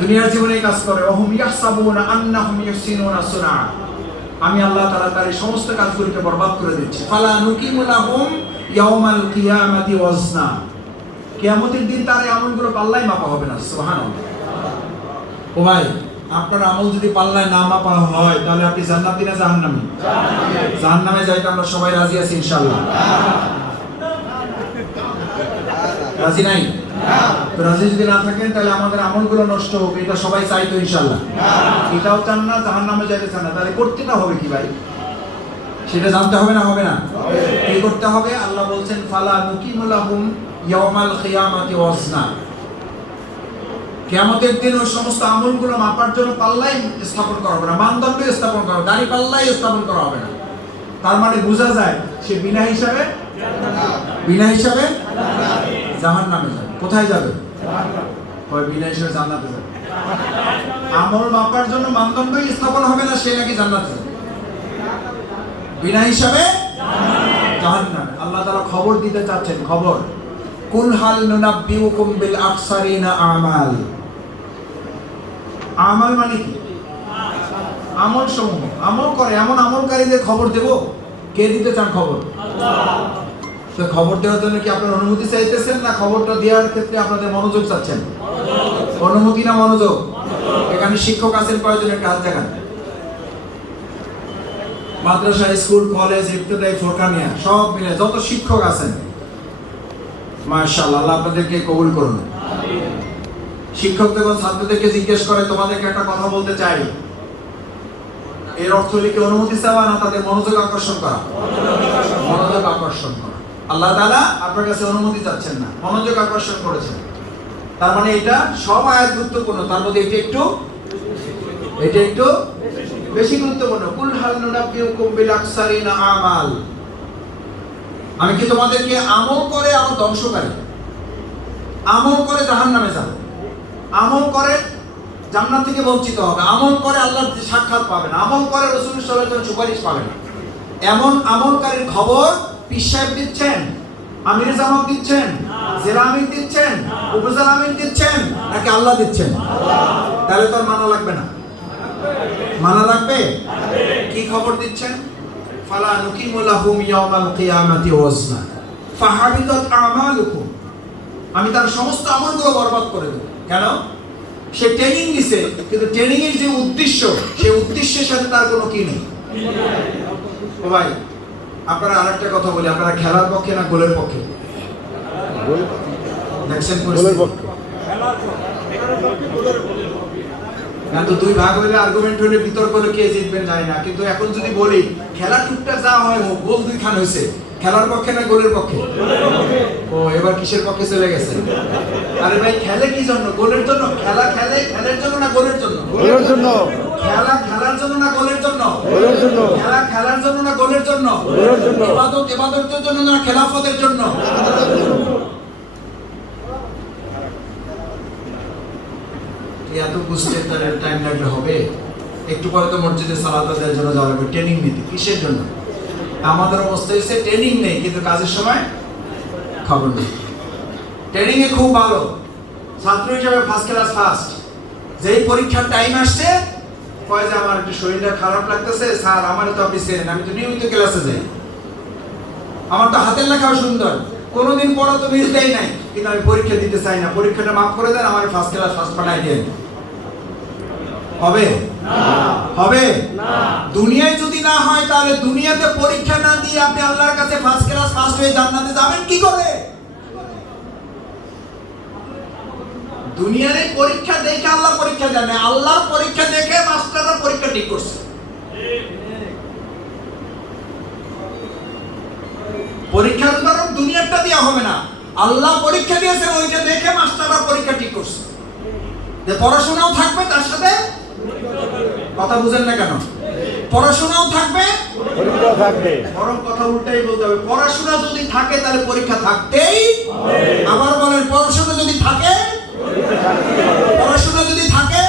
দুনিয়ার জীবনে কাজ করে ওহুম ইয়াহসাবুনা আন্নাহুম ইহসিনুনা সুনা, আমি আল্লাহ তাআলা তার এই সমস্ত কাজগুলোকে বরবাদ করে দিচ্ছি। ফালা নুকিমু লাহুম ইয়াউমাল কিয়ামাতি ওয়াজনা, কিয়ামতের দিন তার এই আমলগুলো পাল্লায় মাপা হবে না। সুবহানাল্লাহ। ও ভাই, আপনার আমল যদি পাল্লায় না মাপা হয় তাহলে আপনি জান্নাতি না জাহান্নামী? জাহান্নামে যাইতে আমরা সবাই রাজি আছি ইনশাআল্লাহ। রাজি নাই? রাজি যদি না থাকেন তাহলে আমাদের আমলগুলো নষ্ট হবে, এটা সবাই চাই তো ইনশাআল্লাহ। এটাও চান না, জাহান্নামে যাইতে চান না, তাহলে করতেটা হবে কি ভাই? সেটা জানতে হবে না? হবে না? কি করতে হবে? আল্লাহ বলছেন ফালা নুকিমু লাহুম ইয়াউমাল কিয়ামাতি ওয়াজনা, কিয়ামতের দিন ওই সমস্ত আমলগুলো মাপার জন্য পাল্লাই স্থাপন করা হবে না, মানদণ্ড স্থাপন করা হবে, দাড়ি পাল্লাই স্থাপন করা হবে না। তার মানে বোঝা যায় সে বিনা হিসাবে জাহান্নামে যাবে। কোথায় যাবে? হয় বিনা হিসাবে জান্নাতে যাবে। আমল মাপার জন্য মানদণ্ডই স্থাপন হবে না, সে নাকি জান্নাতে যাবে, বিনা হিসাবে জাহান্নামে। আল্লাহ তাআলা খবর দিতে চাচ্ছেন, খবর। কুল হাল নুনাব্বিউকুম বিল আকসারিনা আমাল। আমাল মানে কি? আমল সমূহ, আমল করে এমন আমলকারীদের খবর দেব। কে দিতে চান খবর? আল্লাহ। তো খবর দেওয়ার জন্য কি আপনার অনুমতি চাইতেছেন, না খবরটা দেওয়ার ক্ষেত্রে আপনাদের মনোযোগ চাচ্ছেন? অনুমতি না মনোযোগ? এখানে শিক্ষক আছেন কয়জন? একটা হাত দেখান। মাদ্রাসা, স্কুল, কলেজ, ইবতেদায়ী, ফোরকানিয়া সব মিলে যত শিক্ষক আছেন, মাশাআল্লাহ, আল্লাহ আপনাদেরকে কবুল করুন। শিক্ষক যখন ছাত্রদেরকে জিজ্ঞেস করে তোমাদেরকে একটা কথা বলতে চাই, এর অর্থ হলো কি অনুমতি চাওয়া না তাদের মনোযোগ আকর্ষণ করা? মনোযোগ আকর্ষণ করা। আল্লাহ তাআলা আপনার কাছে অনুমতি চাচ্ছেন না, মনোযোগ আকর্ষণ করেছেন। তার মানে এটা সব আয়াত গুরুত্বপূর্ণ, তার মধ্যে এটা একটু বেশি গুরুত্বপূর্ণ। কুল হাল নুনাব্বিউকুম বিল আকসারিনা আমাল, আমি কি তোমাদেরকে আমল করে আমার ধ্বংসকারী, আমল করে জাহান্নামে যাবে, আমল করে জান্নাত থেকে বঞ্চিত হবে, আমল করে আল্লাহর সাক্ষাৎ পাবে না, আমল করে রাসূল সাল্লাল্লাহু আলাইহি ওয়াসাল্লাম সুপারিশ পাবে না, এমন আমলকারীর খবর পীর সাহেব দিচ্ছেন, আমির জামাত দিচ্ছেন, জেলা আমির দিচ্ছেন, উপজেলা আমির দিচ্ছেন, নাকি আল্লাহ দিচ্ছেন? তাহলে তো মানা লাগবে না? মানা লাগবে। কি খবর দিচ্ছেন? ফালা নুকিমু লাহুম ইয়াউমাল কিয়ামাতি ওয়াজনা ফাহাবিতাত আমালুকুম, আমি তার সমস্ত আমলগুলো বরবাদ করে দেব। কেন? সে ট্রেনিং দিছে, কিন্তু ট্রেনিং এর যে উদ্দেশ্য, সেই উদ্দেশ্যের সাথে তার কোনো কি নেই। ও ভাই, আপনারা আরেকটা কথা বলি, আপনারা খেলার পক্ষে না গোলের পক্ষে? দেখছেন না তো, দুই ভাগ হইলে আর্গুমেন্ট হইলে বিতর্ক হলে কে জিতবেন জানি না, কিন্তু এখন যদি বলি খেলা টুকটাক যা হয় হোক, গোল দুইখান হয়েছে, খেলার পক্ষে না গোলের পক্ষে? ও এবার কিসের পক্ষে চলে গেছে? আরে ভাই, খেলে কি জন্য? গোলের জন্য। খেলা খেলের জন্য না গোলের জন্য? গোলের জন্য। খেলা খেলার জন্য না গোলের জন্য? গোলের জন্য। খেলা খেলার জন্য না গোলের জন্য? গোলের জন্য। ইবাদতের জন্য না খেলাফতের জন্য? এত বুঝতে টাইম লাগলে হবে? একটু পরে তো মসজিদে সালাত আদায়ের জন্য যাওয়া লাগবে, ট্রেনিং নিতে। কিসের জন্য? আমাদের অবস্থা হচ্ছে ট্রেনিং নেই, কিন্তু কাজের সময় খবর নেই। ট্রেনিং এ খুব ভালো, ছাত্র হিসেবে ফার্স্ট ক্লাস ফার্স্ট। যেই পরীক্ষার টাইম আসছে, কয় যে আমার একটু শরীরটা খারাপ লাগতেছে স্যার, আমার তো আপনি চেনেন, আমি তো নিয়মিত ক্লাসে যাই, আমার তো হাতের লেখাও সুন্দর, কোনোদিন পড়া তো মিস দেয় নাই, কিন্তু আমি পরীক্ষা দিতে চাই না, পরীক্ষাটা মাফ করে দেন, আমার ফার্স্ট ক্লাস ফার্স্ট পাঠাই দেন। হবে? হবে না। দুনিয়ায় যদি না হয়, তাহলে দুনিয়াতে পরীক্ষা না দিয়ে আপনি আল্লাহর কাছে ফার্স্ট ক্লাস ফার্স্ট হয়ে জান্নাতে যাবেন কি করে? দুনিয়ার এই পরীক্ষা দেখে আল্লাহ পরীক্ষা দেন না, আল্লাহর পরীক্ষা দেখে মাস্টাররা পরীক্ষা ঠিক করছে। পরীক্ষার উদাহরণ দুনিয়াটা দেওয়া হবে না, আল্লাহ পরীক্ষা দিয়েছেন, ওইটা দেখে মাস্টাররা পরীক্ষা ঠিক করছে। যে পড়াশোনাও থাকবে তার সাথে, কথা বুঝেন না কেন? পড়াশোনাও থাকবে, পরীক্ষাও থাকবে। বরং কথা উল্টাই বলতে হবে, পড়াশোনা যদি থাকে তাহলে পরীক্ষা থাকতেই হবে। আবার বলেন, পড়াশোনা যদি থাকে, পড়াশোনা যদি থাকে,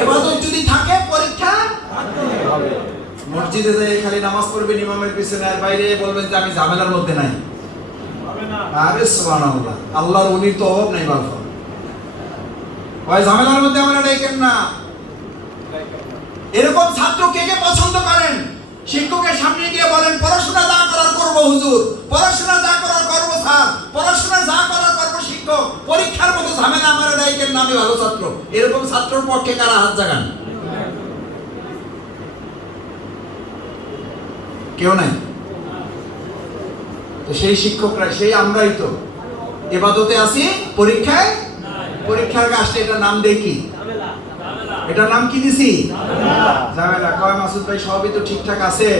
ইবাদত যদি থাকে, পরীক্ষা হবে। মসজিদে যাই খালি নামাজ পড়বেন ইমামের পিছনে, আর বাইরে বলবেন যে আমি ঝামেলার মধ্যে নাই। আরে সুবহানাল্লাহ, আল্লাহর ওলির তো অভাব নাই। বাবা ওই ঝামেলার মধ্যে আমরা ডাইকেন না। এরকম ছাত্র কে কে পছন্দ করেন? শিক্ষকের সামনে গিয়ে বলেন পড়াশোনা যা করার করব হুজুর, পড়াশোনা যা করার করব স্যার, পড়াশোনা যা করার করব শিক্ষক, পরীক্ষার মতো ঝামেলা আমরা ডাইকেন না, আমি ভালো ছাত্র। এরকম ছাত্রর পক্ষে কারা হাত জাগান? কেউ নাই। তো সেই শিক্ষকরা, সেই আমরাই তো ইবাদতে আছি, পরীক্ষায় পরীক্ষার কাজটা, এটা নাম দেই কি? এটার নাম কি দিছি? ঝামেলা। কয় মাসুদ ভাই সবই তো ঠিকঠাক আছে,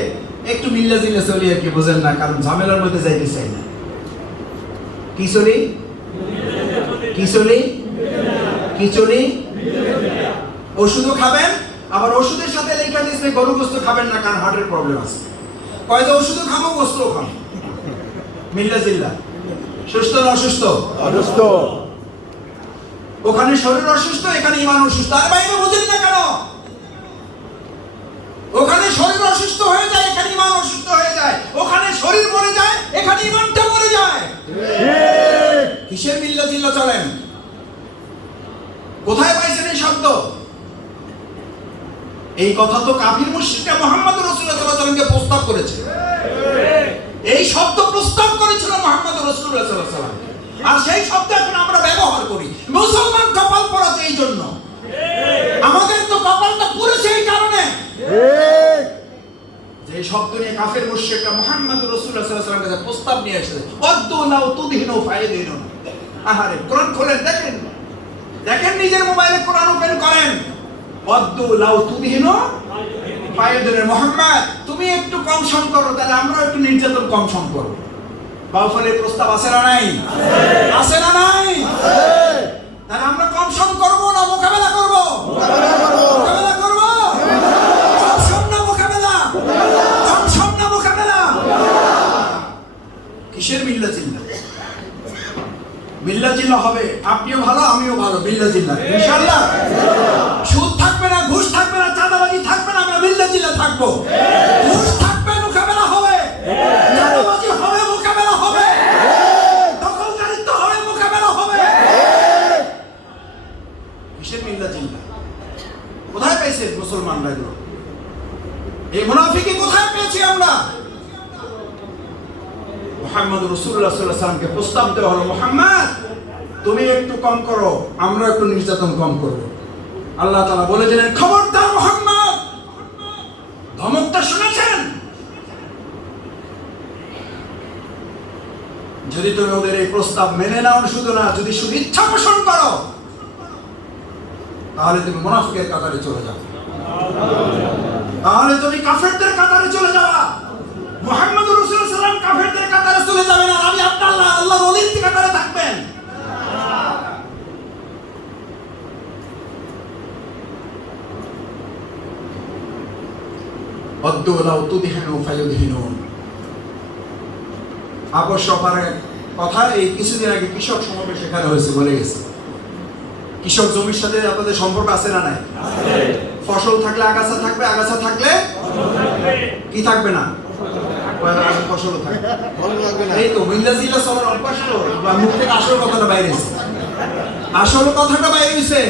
একটু মিল্লা জিল্লা চলি আর কি, বুঝেন না, কারণ ঝামেলার মধ্যে যাইতে চাই না। কি চলি? কি চলি? কি চলি? ওষুধও খাবেন, আবার ওষুধের সাথে লেখা দিয়েছে গরু গোস্ত খাবেন না, কারণ হার্টের প্রবলেম আছে। কয় যে ওষুধও খাবো গোস্তও খাবো, মিল্লা জিল্লা। সুস্থ না অসুস্থ? অসুস্থ। ওখানে শরীর অসুস্থ, এখানে ইমান অসুস্থ। আর বাইরে বুঝেন না কেন? ওখানে শরীর অসুস্থ হয়ে যায়, এখানে ইমান অসুস্থ হয়ে যায়। ওখানে শরীর মরে যায়, এখানে ইমানটা মরে যায়। কিসের মিল্লা জিল্লা চলেন? কোথায় পাইছেন এই শব্দ? এই কথা তো কাফির মুশরিকরা মুহাম্মদ রাসূলুল্লাহ সাল্লাল্লাহু আলাইহি ওয়াসাল্লামকে প্রস্তাব করেছে। এই শব্দ প্রস্তাব করেছিল মুহাম্মদ রাসূলুল্লাহ সাল্লাল্লাহু আলাইহি ওয়াসাল্লাম। আর সেই শব্দ এখন আমরা ব্যবহার করি। মুসলমান কপাল পড়েছে এই জন্য, আমাদের তো কপালটা পুড়েছে এই কারণে। যে শব্দ নিয়ে কাফের মুশরিকরা মুহাম্মদ রাসূলুল্লাহ সাল্লাল্লাহু আলাইহি ওয়াসাল্লামের কাছে প্রস্তাব নিয়ে এসেছে, ওয়াদ্দু লাউ তুদহিনু ফায়দিনু। আহারে, কোরআন খোলেন, দেখেন দেখেন, নিজের মোবাইলে কোরআন ওপেন করেন। ওয়াদ্দু লাউ তুদহিনু ফায়দিনু। মুহাম্মদ তুমি একটু কম সম করো, তাহলে আমরা একটু নির্যাতন কম সম করব। বাউফলের প্রস্তাব আছে না নাই? আছে না নাই? তাহলে আমরা কম সম করব না মোকাবেলা করব? মোকাবেলা করব। কম সম না মোকাবেলা? কম সম না মোকাবেলা? কিসের মিল্লা জিল্লা? মিল্লা জিল্লা হবে, আপনিও ভালো আমিও ভালো, মিল্লা জিল্লা ইনশাআল্লাহ। সুদ থাকবে না, ঘুষ থাকবে না, চাঁদাবাজি থাকবে না, আমরা মিল্লা জিল্লা থাকবো। ঘুষ থাকবে, মোকাবেলা হবে। চাঁদাবাজি হবে, মোকাবেলা হবে। দখলদারিত্ব হবে, মোকাবেলা হবে। কিসের মিল্লা জিল্লা? কোথায় পেয়েছে মুসলমানরা এগুলো? এই মুনাফিকি কোথায় পেয়েছি আমরা? মুহাম্মদ রাসূলুল্লাহ সাল্লাল্লাহু আলাইহি ওয়াসাল্লামকে প্রস্তাব দেওয়া হলো, মুহাম্মদ তুমি একটু কম করো, আমরা একটু নির্যাতন কম করব। আল্লাহ তাআলা বলে দিলেন, খবরদার মুহাম্মদ, ধমকটা শুনেছেন? যদি তুমি ওদের এই প্রস্তাব মেনে নাও, শুধু না, যদি শুধু ইচ্ছা পোষণ করো, তাহলে তুমি মুনাফিকের কাতারে চলে যাও, তাহলে তুমি কাফেরদের কাতারে চলে যাওয়া। মুহাম্মদ রাসূলুল্লাহ সাল্লাল্লাহু আলাইহি ওয়াসাল্লাম কাফেরদের কাতারে চলে যাবেন, আর আমি আল্লাহর ওলিদের কাতারে থাকবেন। ওয়াদ্দু লাউ তুদহিনু ফায়ুদহিনুন। আবশ্যকের কথা এই কিছুদিন আগে কৃষক সমাবেশ এখানে হয়েছে, বলে গেছে। কৃষক জমির সাথে আপনাদের সম্পর্ক আছে না নাই? ফসল থাকলে আগাছা থাকবে, আগাছা থাকলে কি থাকবে না? ফসল থাকবে। এই তো মিল্লা জিল্লা সবার অভ্যাস তো, মুখ থেকে আসল কথাটা বাইরে এসেছে। আসল কথাটা বাইরে এসেছে।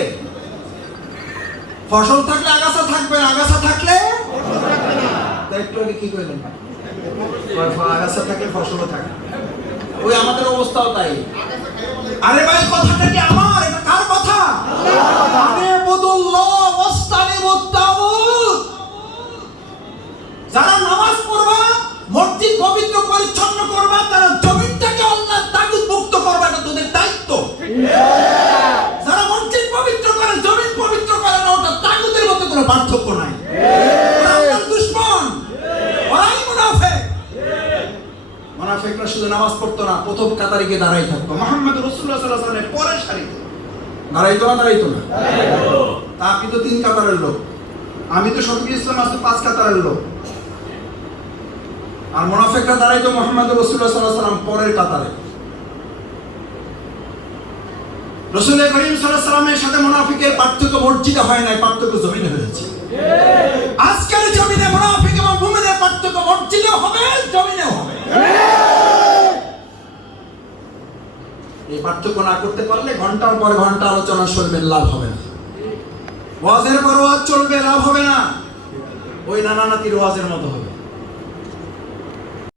ফসল থাকলে আগাছা থাকবে, আগাছা থাকলে একটু আগে কি কইলেন? আগাছা থাকলে ফসলও থাকে। ওই আমাদের অবস্থাও তাই। আরে ভাই, কথাটা কি আমার? এটা কার কথা? যারা নামাজ পড়বা, মসজিদ পবিত্র পরিচ্ছন্ন করবা, তারা জমিনটাকে আল্লাহর তাগুত মুক্ত করবা, এটা তোদের দায়িত্ব। যারা মসজিদ পবিত্র করে, জমিন পবিত্র করে না, ওটা তাগুতের মধ্যে কোনো পার্থক্য নাই। ওরা আল্লাহর দুশমন, ওরাই মুনাফিক। মুনাফিকরা শুধু নামাজ পড়তো না, প্রথম কাতারে গিয়ে দাঁড়াই থাকতো। মুহাম্মদ রাসূলুল্লাহ সাল্লাল্লাহু আলাইহি ওয়াসাল্লামের পরের সারিতে দাঁড়াইতো না? দাঁড়াইতো না? তা আপনি তো 3 কাতারের লোক, আমি তো শফিউল ইসলাম আছে 5 কাতারের লোক। আর মুনাফিকরা দাঁড়াইতো মুহাম্মদ রাসূলুল্লাহ সাল্লাল্লাহু আলাইহি ওয়াসাল্লাম পরের কাতারে। রাসূল করিম সাল্লাল্লাহু আলাইহি ওয়াসাল্লামের সাথে মুনাফিকের পার্থক্য মসজিদে হয় নাই, পার্থক্য জমিনে হয়েছে। আজকের জমিনে মুনাফিক এবং মুমিনের পার্থক্য মসজিদেও হবে, জমিনেও হবে। এই পার্থক্য না করতে পারলে ঘন্টার পর ঘন্টা আলোচনা শুনবেন, লাভ হবে না। ওয়াজের পর ওয়াজ চলবে, লাভ হবে না। ওই নানা নাতির ওয়াজের মতো হবে।